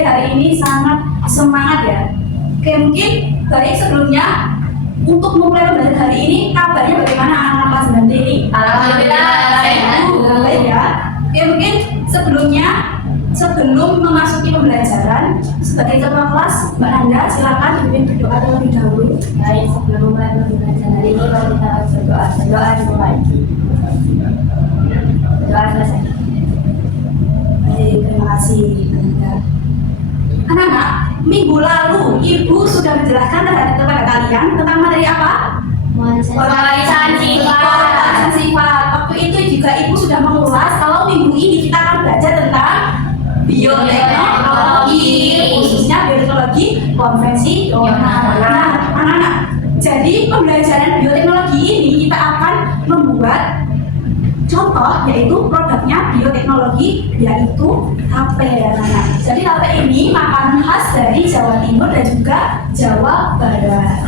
LKPD hari ini sangat semangat ya. Oke, mungkin baik sebelumnya untuk memulai pembelajaran hari ini kabarnya bagaimana anak-anak kelas 9D ini? Alhamdulillah sehat. Baik ya. Oke, mungkin sebelum memasuki pembelajaran sebagai ketua kelas, Mbak Nanda silakan dipimpin berdoa terlebih dahulu. Baik, sebelum mulai pembelajaran hari ini mari kita berdoa. Berdoa dimulai. Berdoa selesai. Baik, terima kasih Mbak Nanda. Anak-anak, minggu lalu Ibu sudah menjelaskan kepada kalian tentang materi apa? Pemeriksaan sifat. Waktu itu juga Ibu sudah mengulas kalau minggu ini kita akan belajar tentang bioteknologi, khususnya bioteknologi konvensional. Nah, anak-anak, jadi pembelajaran bioteknologi ini kita akan membuat contoh, yaitu produknya bioteknologi, yaitu tape ya anak. Jadi tape ini makanan khas dari Jawa Timur dan juga Jawa Barat.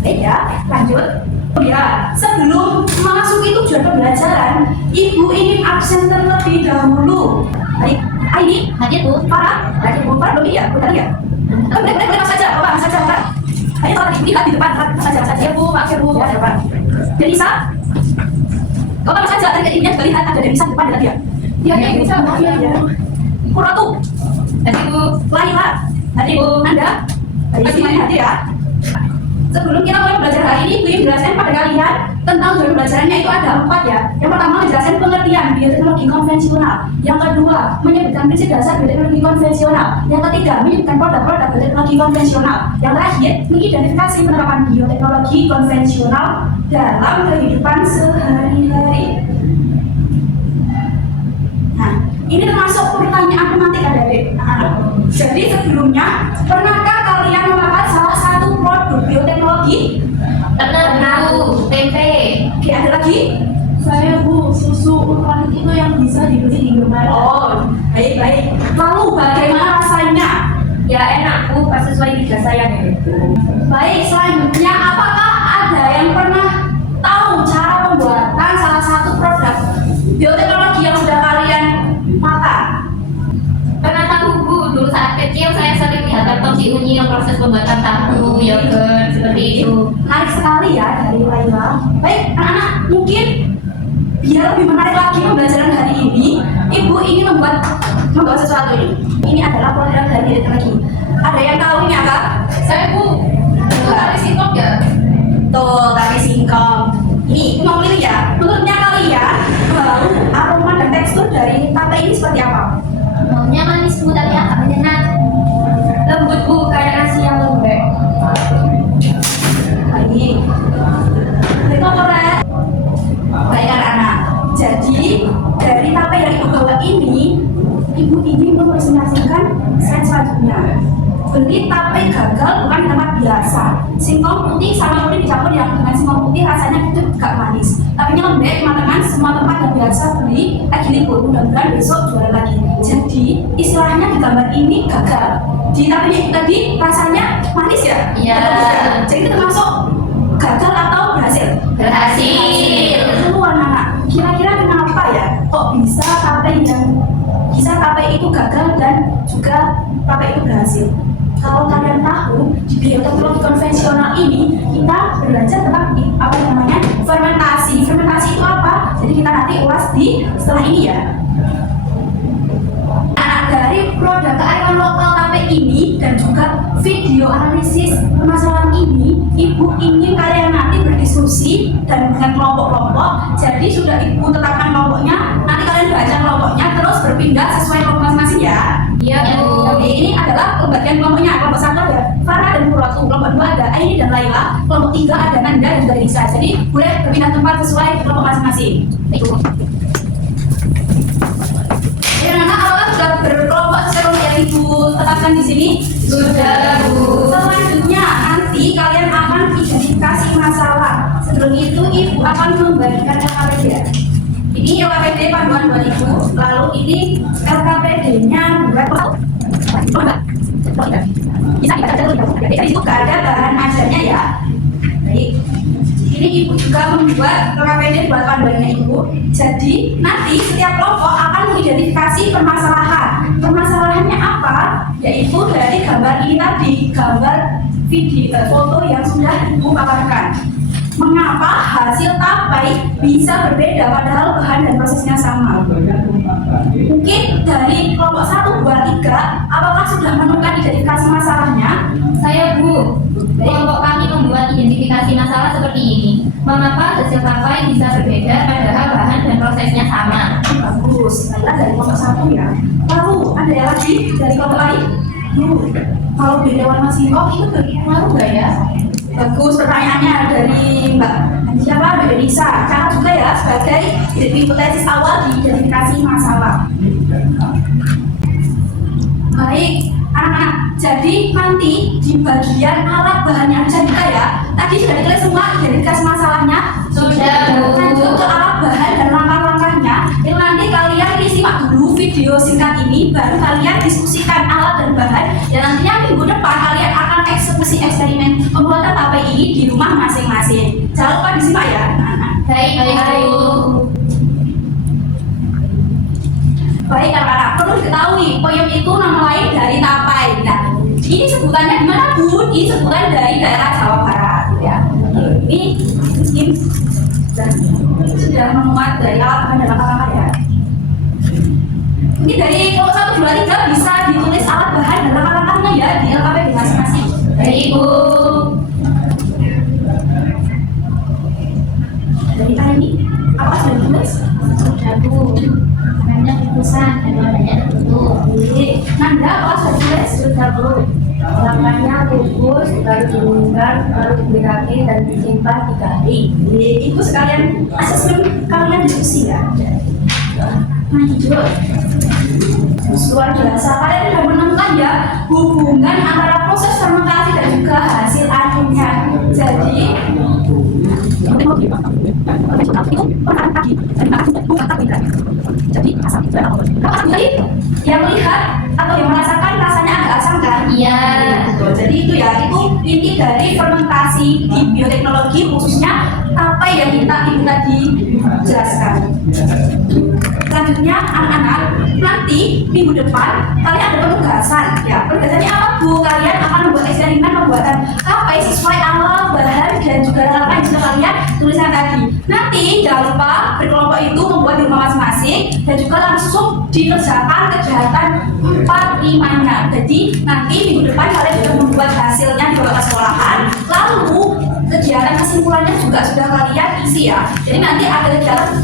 Baik ya, lanjut. Ya, sebelum memasuki tujuan pembelajaran, Ibu ingin absen terlebih dahulu. Baik, ini Hadir Bu. Farah, belum ya, benar ya? Boleh mas saja, Mas saja, Pak. Ayo Farah, lihat di depan, Mas saja. Ya Bu, Pak Bu, ya Pak. Denisa, kau Mas saja, tadi ini lihat ada Denisa di depan tadi ya. Iya, Denisa, ya. Kuratu, tadi Bu, Laila, tadi Bu, Anda, tadi hadir ya. Sebelum kita mulai belajar hari ini, Ibu menjelaskan pada kalian tentang tujuan pembelajarannya itu ada 4 ya. Yang pertama menjelaskan pengertian bioteknologi konvensional. Yang kedua menyebutkan prinsip dasar bioteknologi konvensional. Yang ketiga menyebutkan produk-produk bioteknologi konvensional. Yang terakhir mengidentifikasi penerapan bioteknologi konvensional dalam kehidupan sehari-hari. Nah, ini termasuk pertanyaan tematik adik-adik. Jadi sebelumnya pernahkah kalian memakai salah satu produk bioteknologi? Pernah Bu, tempe. Oke, ada lagi? Saya Bu, susu organik itu yang bisa dibeli di Indomaret. Oh, baik. Lalu bagaimana rasanya? Ya enak Bu, pas sesuai lidah saya Bu. Baik, selanjutnya apakah ada yang pernah tahu cara pembuatan salah satu produk bioteknologi yang sudah kalian makan? Pernah tahu Bu, dulu saat kecil saya sering lihat laptop si Unyi yang proses pembuatan tahu, yogurt, seperti itu. Menarik sekali ya dari Laila. Baik, anak-anak, mungkin biar lebih menarik lagi pembelajaran hari ini, Ibu ingin membuat sesuatu ini. Ini adalah produk dari bioteknologi. Ada yang tahu ini apa? Saya Bu, itu tali singkong ya? Tuh, tali singkong. Ini, Ibu mau pilih ya. Menurutnya kalian, bau, aroma dan tekstur dari tape ini seperti apa? Maunya manis Bu, tapi agak menyengat. Lembut Bu, kayak nasi yang lembek. Baik. Itu korek. Baik anak-anak. Jadi dari tape yang Ibu bawa ini, Ibu ingin mempresentasikan slide selanjutnya. Beli tape gagal bukan di tempat biasa. Singkong putih sama putih dicampur yang dengan singkong putih rasanya itu gak manis. Tapi lembek, teman-teman, semua tempat yang biasa beli lagi libur. Mudah-mudahan besok juara lagi. Jadi istilahnya di gambar ini gagal. Di tape tadi rasanya manis ya? Iya. Jadi itu termasuk gagal atau berhasil? Berhasil. Itu anak-anak. Kira-kira kenapa ya? Kok bisa tape itu gagal dan juga tape itu berhasil? Kalau kalian tahu, di bioteknologi konvensional ini kita belajar tentang apa namanya fermentasi. Fermentasi itu apa? Jadi kita nanti ulas di setelah ini ya. Nah, dari produk kearifan lokal tape ini dan juga video analisis permasalahan ini, Ibu ingin kalian nanti berdiskusi dan dengan kelompok-kelompok. Jadi sudah Ibu tetapkan kelompoknya, nanti kalian baca kelompoknya terus berpindah sesuai kelompok masing-masing ya. Iya Bu. Jadi ini adalah pembagian kelompoknya. Kelompok 1 ada Farah dan Purwatu, kelompok 2 ada Aini dan Laila, kelompok 3 ada Nanda dan juga Denisa. Jadi boleh berpindah tempat sesuai kelompok masing-masing. Itu. Ya, anak apakah sudah berkelompok sesuai yang Ibu tetapkan di sini? Sudah Bu. Selanjutnya nanti kalian akan identifikasi masalah. Sebelum itu Ibu akan membagikan LKPD. Ini LKPD panduan buat Ibu. Lalu ini LKPD-nya buat bisa dibaca dulu. Jadi itu gak ada bahan ajarnya ya. Baik. Ini Ibu juga membuat LKPD buat panduannya Ibu. Jadi nanti setiap kelompok akan mengidentifikasi permasalahan. Permasalahannya apa? dilihat di gambar video foto yang sudah Ibu paparkan. Mengapa hasil tapai bisa berbeda padahal bahan dan prosesnya sama? Mungkin dari kelompok 1, 2, 3, apakah sudah menemukan identifikasi masalahnya? Saya Bu, kelompok kami membuat identifikasi masalah seperti ini. Mengapa hasil tapai bisa berbeda padahal bahan dan prosesnya sama? Bagus, adalah dari kelompok 1 ya. Lalu ada yang lagi dari kelompok lain? Kalau beda warna singkong itu berpengaruh nggak ya? Bagus, pertanyaannya dari Mbak siapa? Mbak Denisa. Catat juga ya sebagai hipotesis awal di identifikasi masalah. Baik, anak-anak. Jadi nanti di bagian alat bahan yang bisa juga ya. Tadi sudah ditulis semua identifikasi masalahnya. Sudah, Bu. Lanjut ke alat bahan dan langkah-langkahnya. Yang nanti kalian simak dulu video singkat ini, baru kalian diskusikan alat dan bahan. Dan nantinya minggu depan kalian akan eksekusi eksperimen pembuatan tapai ini di rumah masing-masing. Jangan lupa disimak ya, anak-anak. Baik, Bu. Baik anak-anak, perlu diketahui peyem itu nama lain dari tapai. Nah, ini sebutannya di mana Bu? Ini sebutan dari daerah Jawa Barat ya. Ini mungkin sudah memuat dari alat bahan dan langkah-langkah ya. Ini dari kelompok 1, 2, 3 bisa ditulis alat bahan dan langkah-langkahnya ya di LKPD masing-masing. Baik, Bu. Dari kali ini apa sudah ditulis? Sudah, Bu. Namanya putusan dan warnanya tertutup. Nanda apa sudah ditulis? Sudah Bu, langkahnya bungkus, lalu didinginkan, lalu diberi kaki dan disimpan 3 hari. Itu sekalian asesmen kalian diskusi ya. Lanjut. Luar biasa, kalian sudah menemukan ya hubungan antara proses fermentasi dan juga hasil akhirnya. Jadi yang melihat atau yang merasakan rasanya agak asam kan? Iya. Jadi itu ya, itu inti dari fermentasi di bioteknologi khususnya apa yang kita ibu tadi jelaskan. Selanjutnya anak-anak, nanti minggu depan kalian ada penugasan ya. Penugasannya apa Bu? Kalian akan membuat eksperimen pembuatan tapai sesuai alat, bahan dan juga hal-hal yang sudah kalian tuliskan tadi. Nanti jangan lupa berkelompok itu membuat di rumah masing-masing dan juga langsung dikerjakan kegiatan 4-5-nya. Jadi nanti minggu depan kalian sudah membuat hasilnya di beberapa sekolahan. Lalu kegiatan kesimpulannya juga sudah kalian isi ya. Jadi nanti ada kegiatan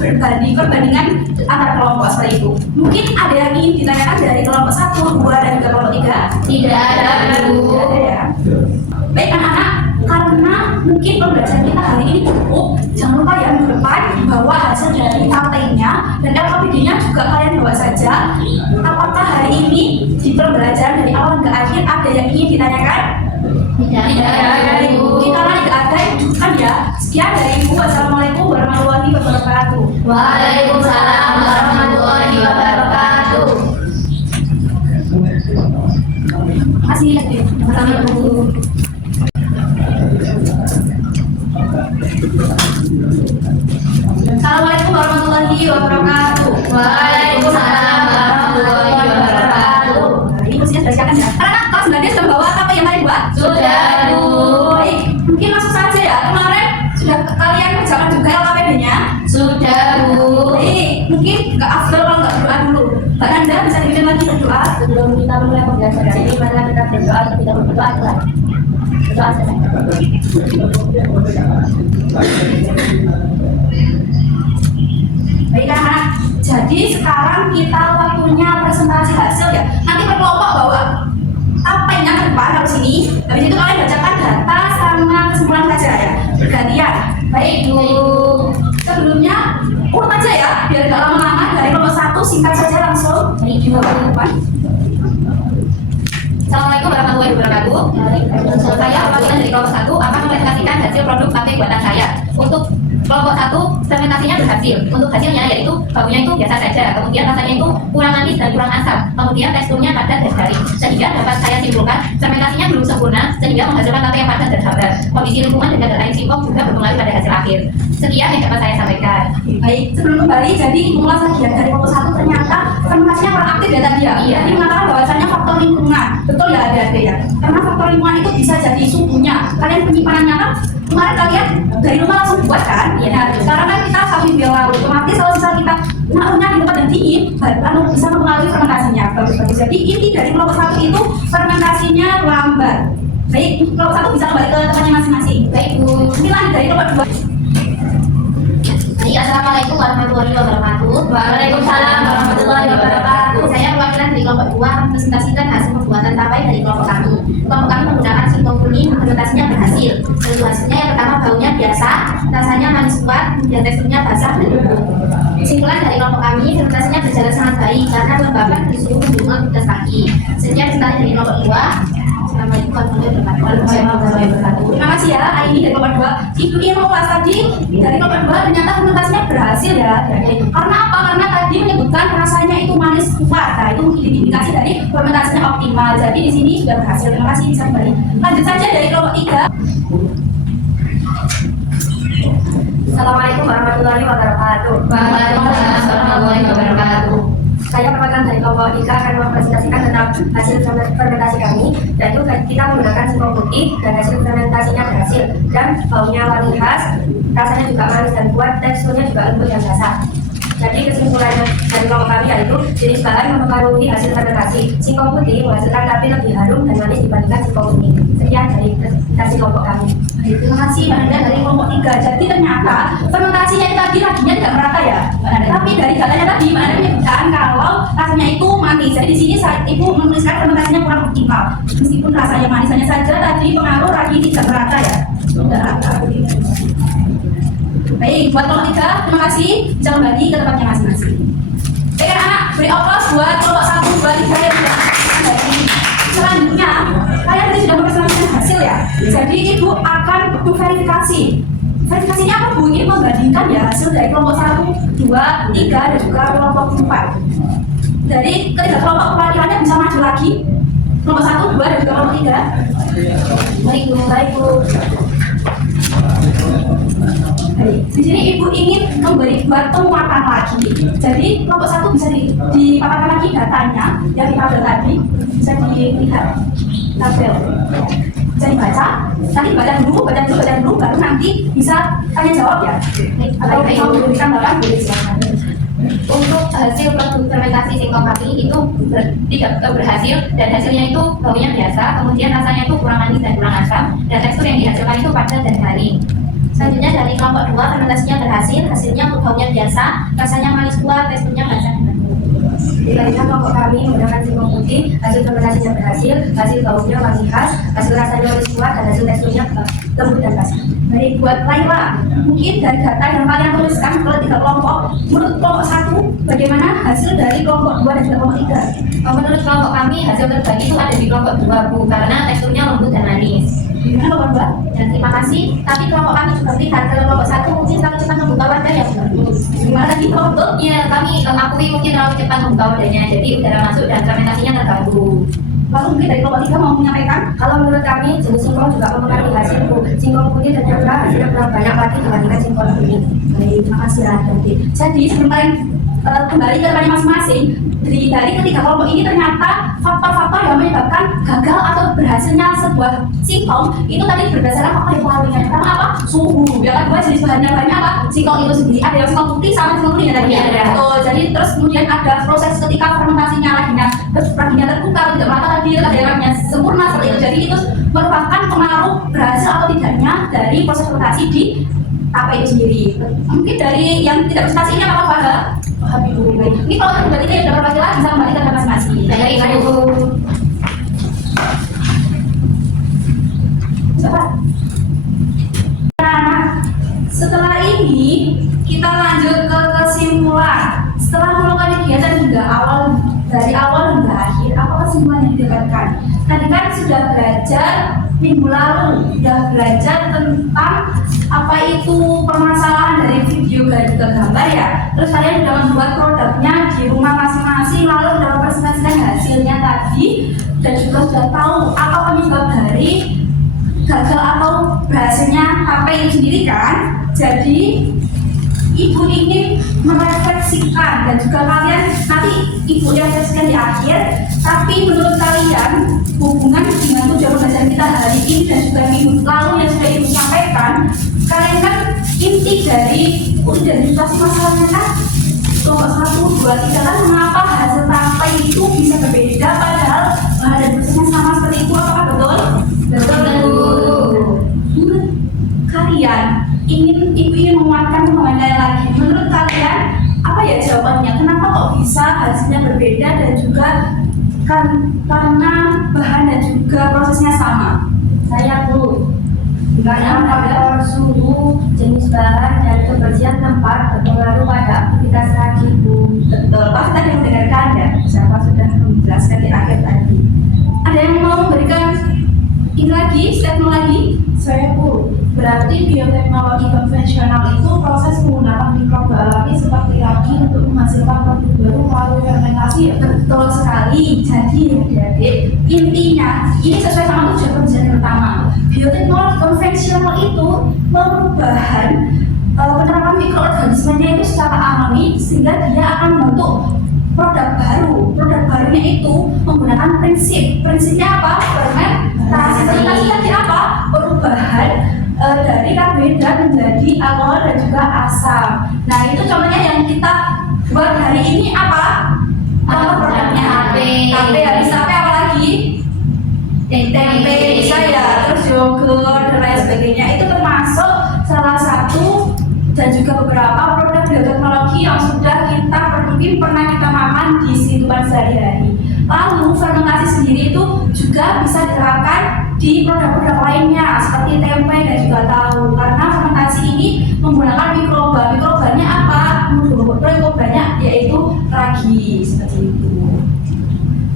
perbandingan antar kelompok seperti itu. Mungkin ada yang ingin ditanyakan dari kelompok 1, 2 dan juga kelompok 3? Tidak ada, Bu. Tidak ada ya. Baik anak-anak, karena mungkin pembelajaran kita hari ini cukup, jangan lupa ya minggu depan bahwa hasil dari tapainya dan LKPD-nya juga kalian bawa saja. Apakah hari ini di pembelajaran dari awal hingga akhir ada yang ingin ditanyakan? Tidak ada, Bu. Kita lagi ada yang kan ya. Sekian dari Ibu. Wassalamualaikum warahmatullahi wabarakatuh. Waalaikumsalam warahmatullahi wabarakatuh. Masih Sama, Bu. Assalamualaikum warahmatullahi wabarakatuh. Waalaikumsalam warahmatullahi wabarakatuh. Ini kursinya sudah siapkan ya. Anak-anak kelas 9 sudah bawa apa yang kalian buat? Sudah, Bu. Baik, mungkin langsung saja ya. Kemarin sudah kalian kerjakan juga LKPD-nya. Sudah, Bu. Baik, mungkin nggak afdal kalau nggak berdoa dulu. Mbak Nanda bisa dibikin lagi berdoa. Sebelum kita mulai pembelajaran ini, mari kita berdoa atau tidak berdoa adalah berdoa saja. Baik anak-anak, jadi sekarang kita waktunya presentasi hasil ya. Nanti berkelompok bawa apa yang ke depan harus sini. Habis itu kalian bacakan data sama kesimpulan saja ya. Bergantian. Baik Bu. Sebelumnya urut aja ya, biar nggak lama-lama. Dari nomor 1 singkat saja langsung. Baik juga ke depan. Assalamualaikum warahmatullahi wabarakatuh. Saya perwakilan dari kelompok 1 akan mempresentasikan hasil produk tape buatan saya. Untuk kelompok 1 fermentasinya berhasil. Untuk hasilnya yaitu baunya itu biasa saja, kemudian rasanya itu kurang manis dan kurang asam, kemudian teksturnya padat dan garing. Sehingga dapat saya simpulkan fermentasinya belum sempurna sehingga menghasilkan tape yang padat dan hambar. Kondisi lingkungan dan kadar air singkong juga berpengaruh pada hasil akhir. Sekian yang dapat saya sampaikan. Baik, sebelum kembali, jadi mengulas lagi ya dari kelompok 1 ternyata fermentasinya kurang aktif ya tadi ya. Iya. Jadi mengatakan bahwasannya faktor lingkungan. Betul ya adik-adik ya. Karena faktor lingkungan itu bisa jadi suhunya. Kalian penyimpanannya kan kemarin kalian dari rumah langsung buat kan? Ya. Nah, sekarang kan kita 1 minggu yang lalu. Otomatis kalau misal kita naruhnya di tempat yang dingin, baru bisa mempengaruhi fermentasinya. Bagus-bagus. Jadi inti dari kelompok 1 itu fermentasinya lambat. Baik, kelompok 1 bisa kembali ke tempatnya masing-masing. Baik Bu. Ini lanjut dari kelompok 2. Assalamualaikum warahmatullahi wabarakatuh. Waalaikumsalam warahmatullahi wabarakatuh. Saya perwakilan dari kelompok 2 mempresentasikan hasil pembuatan tapai dari kelompok kami. Kelompok kami menggunakan singkong kuning, fermentasinya berhasil. Untuk hasilnya yang pertama baunya biasa, rasanya manis kuat, dan teksturnya basah dan lembut. Kesimpulan dari kelompok kami, fermentasinya berjalan sangat baik karena kelembapan dari suhu mendukung aktivitas pagi. Sekian presentasi dari kelompok 2. Assalamualaikum warahmatullahi wabarakatuh. Terima kasih ya, ini dari kelompok 2. Ibu yang mau ulas tadi dari kelompok 2 ternyata fermentasinya berhasil ya. Karena apa? Karena tadi menyebutkan rasanya itu manis kuat. Nah, itu indikasi dari fermentasinya optimal. Jadi di sini sudah berhasil. Terima kasih bisa kembali. Lanjut saja dari kelompok 3. Assalamualaikum warahmatullahi wabarakatuh. Waalaikumsalam warahmatullahi wabarakatuh. Saya perwakilan dari kelompok 3 akan mempresentasikan tentang hasil fermentasi kami, yaitu kita menggunakan singkong putih dan hasil fermentasinya berhasil dan baunya wangi khas, rasanya juga manis dan kuat, teksturnya juga lembut dan basah. Jadi kesimpulannya dari kelompok kami yaitu jenis bahan mempengaruhi hasil fermentasi. Singkong putih menghasilkan tapi lebih harum dan manis dibandingkan singkong kuning. Sekian dari presentasi kelompok kami. Baik, terima kasih Mbak Nanda dari kelompok 3. Jadi ternyata fermentasinya itu tadi raginya tidak merata ya. Tapi dari datanya tadi Mbak Nanda menyebutkan kalau rasanya itu manis. Jadi di sini saat Ibu menuliskan fermentasinya kurang optimal. Meskipun rasanya manis hanya saja tadi pengaruh ragi tidak merata ya. Tidak rata. Baik, buat kelompok 3 terima kasih bisa kembali ke tempatnya masing-masing. Baik anak-anak, beri aplaus buat kelompok 1, 2, 3 yang sudah kembali. Selanjutnya, kalian tadi sudah mempresentasikan hasil ya. Jadi Ibu akan memverifikasi. Verifikasinya apa Bu? Ini membandingkan ya hasil dari kelompok 1, 2, 3 dan juga kelompok 4. Dari ketiga kelompok perwakilannya bisa maju lagi. Kelompok 1, 2 dan juga kelompok 3. Baik Bu. Di sini Ibu ingin memberi buat penguatan lagi. Jadi kelompok 1 bisa dipaparkan lagi datanya yang di tabel tadi, bisa dilihat tabel, bisa dibaca. Nanti baca dulu, baru nanti bisa tanya jawab ya. Atau mau memberikan tambahan boleh silakan. Untuk hasil produk fermentasi singkong kami itu tidak berhasil dan hasilnya itu baunya biasa, kemudian rasanya itu kurang manis dan kurang asam, dan tekstur yang dihasilkan itu padat dan garing. Selanjutnya dari kelompok 2 fermentasinya berhasil, hasilnya baunya biasa, rasanya manis kuat, teksturnya basah dan lembut. Selanjutnya kelompok kami menggunakan singkong putih, hasil fermentasinya berhasil, hasil baunya wangi khas, hasil rasanya manis kuat dan hasil teksturnya lembut dan basah. Baik, buat Laila, mungkin dari data yang kalian tuliskan kalau 3 kelompok, menurut kelompok 1 bagaimana hasil dari kelompok 2 dan juga kelompok 3? Menurut kelompok kami hasil terbaik itu ada di kelompok 2 Bu, karena teksturnya lembut dan manis. Gimana kelompok 2? Dan terima kasih, tapi kelompok kami juga melihat kalau kelompok 1 mungkin terlalu cepat membuka wadah ya Bu. Gimana lagi kelompok? Iya, kami akui mungkin terlalu cepat membuka wadahnya, jadi udara masuk dan fermentasinya terganggu. Lalu mungkin dari kelompok 3 mau menyampaikan? Kalau menurut kami, jenis singkong juga mempengaruhi hasil Bu. Singkong putih ternyata hasilnya kurang banyak lagi dibandingkan singkong kuning. Baik, terima kasih ya Dodi. Jadi sebelum kalian kembali ke tempatnya masing-masing, dari ketiga kelompok ini ternyata faktor-faktor yang menyebabkan gagal atau berhasilnya sebuah singkong itu tadi berdasarkan faktor yang pengaruhnya. Yang pertama apa? Suhu. Yang kedua jenis bahannya apa? Singkong itu sendiri. Ada yang singkong putih sama singkong kuning ya tadi. Ada. Jadi terus kemudian ada proses ketika fermentasinya raginya terbuka tidak merata tadi, ada yang sempurna seperti itu. Jadi itu merupakan pengaruh berhasil atau tidaknya dari proses fermentasi di apa itu sendiri. Mungkin dari yang tidak prestasi ini apa paham? Paham Ibu. Ini kalau kembali yang sudah perwakilan bisa kembali ke masing-masing. Saya ingat Ibu. Cepat. Nah, setelah ini kita lanjut ke kesimpulan. Setelah melakukan kegiatan hingga dari awal hingga akhir, apa kesimpulan yang didapatkan? Tadi kan sudah belajar minggu lalu, sudah belajar tentang apa itu permasalahan dari video dan juga gambar ya. Terus kalian sudah membuat produknya di rumah masing-masing, lalu sudah mempresentasikan hasilnya tadi, dan juga sudah tahu apa penyebab dari gagal atau berhasilnya apa itu sendiri kan. Jadi Ibu ingin merefleksikan dan juga kalian nanti Ibu refleksikan di akhir. Tapi menurut kalian dari identitas masalahnya kan kelompok 1, 2, 3 kan mengapa hasil sampai itu bisa berbeda padahal bahan dan prosesnya sama seperti itu, apakah betul? Menurut kalian, ibu ingin menguatkan pemahaman kalian lagi. Menurut kalian apa ya jawabannya? Kenapa kok bisa hasilnya berbeda dan juga karena bahan dan juga prosesnya sama? Saya Bu, karena faktor suhu, jenis bahan, dan kebersihan tempat berpengaruh pada aktivitas ragi Bu. Betul, pasti tadi mendengarkan ya, siapa sudah menjelaskan di akhir tadi. Ada yang mau memberikan ini lagi, statement lagi? Saya Bu, berarti bioteknologi konvensional itu proses menggunakan mikroba alami seperti ragi untuk menghasilkan produk baru melalui fermentasi ya? Betul sekali. Jadi adik-adik, intinya ini sesuai sama tujuan penjelasan pertama. Bioteknologi konvensional itu perubahan penerapan mikroorganismenya itu secara alami sehingga dia akan membentuk produk baru. Produk barunya itu menggunakan prinsipnya apa? Fermentasi. Fermentasi tadi apa? Perubahan dari karbohidrat menjadi alkohol dan juga asam. Nah itu contohnya yang kita buat hari ini apa? Produknya tape, habis tape apa lagi? Tempe bisa ya, terus yogurt dan lain sebagainya. Itu termasuk salah satu dan juga beberapa produk bioteknologi yang sudah kita mungkin pernah kita makan di kehidupan sehari-hari. Lalu fermentasi sendiri itu juga bisa diterapkan di produk-produk lainnya seperti tempe dan juga tahu, karena fermentasi ini menggunakan mikroba. Mikrobanya apa? Mikrobanya yaitu ragi seperti itu.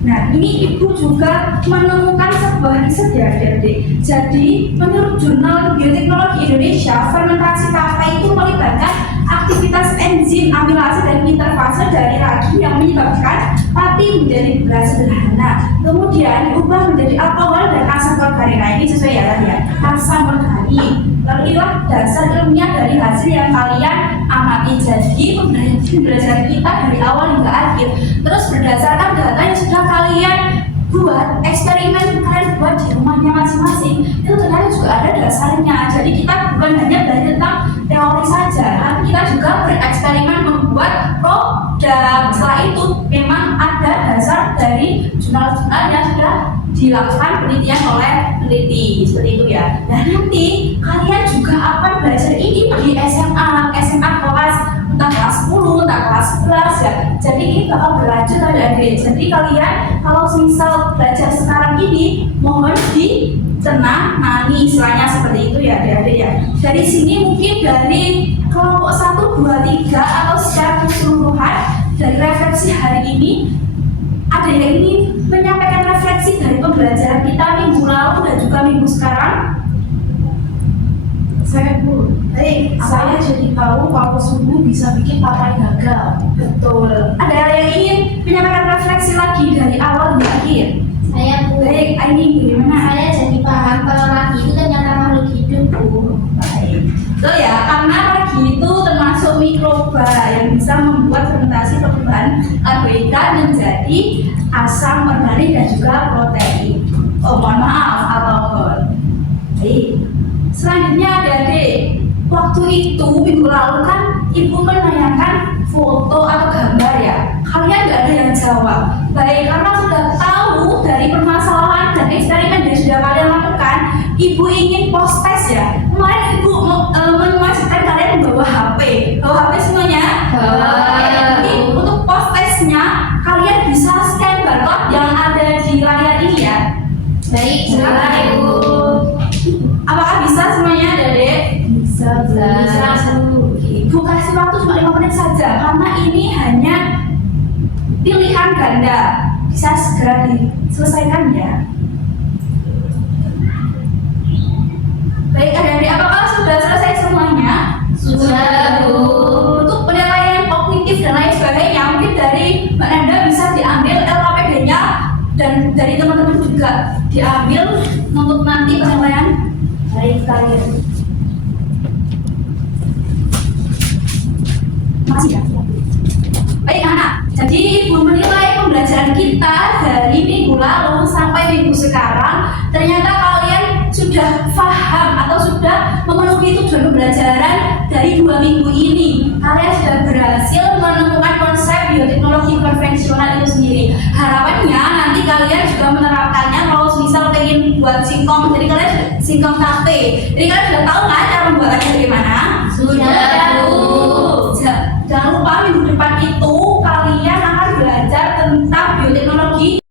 Nah, ini ibu juga menemukan sebuah riset ya adik-adik. Jadi, menurut Jurnal Bioteknologi Indonesia, fermentasi tape itu melibatkan aktivitas enzim amilase dan interfase dari ragi yang menyebabkan pati menjadi beras sederhana. Kemudian diubah menjadi alkohol dan asam organik. Nah, ini sesuai ya, asam organik. Lalu inilah dasar ilmiah dari hasil yang kalian amati. Jadi pembelajaran kita dari awal hingga akhir terus berdasarkan data yang sudah kalian buat, eksperimen kalian buat di rumahnya masing-masing, itu ternyata juga ada dasarnya. Jadi kita bukan hanya belajar tentang teori saja, tapi kita juga bereksperimen membuat produk. Setelah itu memang ada dasar dari jurnal-jurnal yang sudah dilakukan penelitian oleh peneliti seperti itu ya. Dan nanti kalian juga akan belajar ini di SMA kelas entah kelas 10, entah kelas 11 ya. Jadi ini bakal berlanjut adik-adik. Jadi kalian kalau misal belajar sekarang ini mohon ditemani istilahnya seperti itu ya adik-adik ya. Dari sini mungkin dari kelompok 1, 2, 3 atau secara keseluruhan dari refleksi hari ini ada yang ingin menyampaikan refleksi dari pembelajaran kita minggu lalu dan juga minggu sekarang? Saya Bu, saya jadi tahu kalau suhu bisa bikin papai gagal. Betul. Ada yang ingin menyampaikan refleksi lagi dari awal hingga akhir? Saya Bu, Baik, ini gimana? saya jadi paham kalau ragi itu ternyata makhluk hidup Bu. Baik. Betul ya, karena ragi itu termasuk mikroba yang bisa membuat fermentasi perubahan karbohidrat menjadi asam organik dan juga protein. Oh, mohon maaf, alkohol. Baik. Selanjutnya adik-adik, waktu itu minggu lalu kan ibu menanyakan foto atau gambar ya. Kalian nggak ada yang jawab. Baik, karena sudah tahu dari permasalahan dan eksperimen yang sudah kalian lakukan, ibu ingin post test ya. Kemarin ibu mewajibkan kalian membawa HP. Bawa HP semuanya? Jadi untuk post testnya kalian bisa scan barcode yang ada di layar ini ya. Baik, silakan Ibu. Apakah bisa semuanya adik-adik? Bisa. Ibu kasih waktu cuma 5 menit saja karena ini hanya pilihan ganda, bisa segera diselesaikan ya. Baik adik-adik, apakah sudah selesai semuanya? Sudah Bu. Untuk penilaian kognitif dan lain sebagainya mungkin dari Mbak Nanda bisa diambil LKPD-nya dan dari teman-teman juga diambil untuk nanti penilaian. Baik kalian. Masih ya? Baik anak, jadi ibu menilai pembelajaran kita dari minggu lalu sampai minggu sekarang ternyata kalian sudah paham atau sudah memenuhi tujuan pembelajaran dari 2 minggu ini kalian sudah berhasil menemukan konsep bioteknologi konvensional itu sendiri. Harapannya nanti kalian juga menerapkannya kalau misal pengen buat singkong, jadi kalian singkong cafe. Jadi kalian sudah tahu kan cara pembuatannya bagaimana? Sudah tahu. Jangan lupa minggu depan itu kalian akan belajar tentang bioteknologi.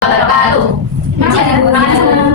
Wabarakatuh. Masih ada kekurangan.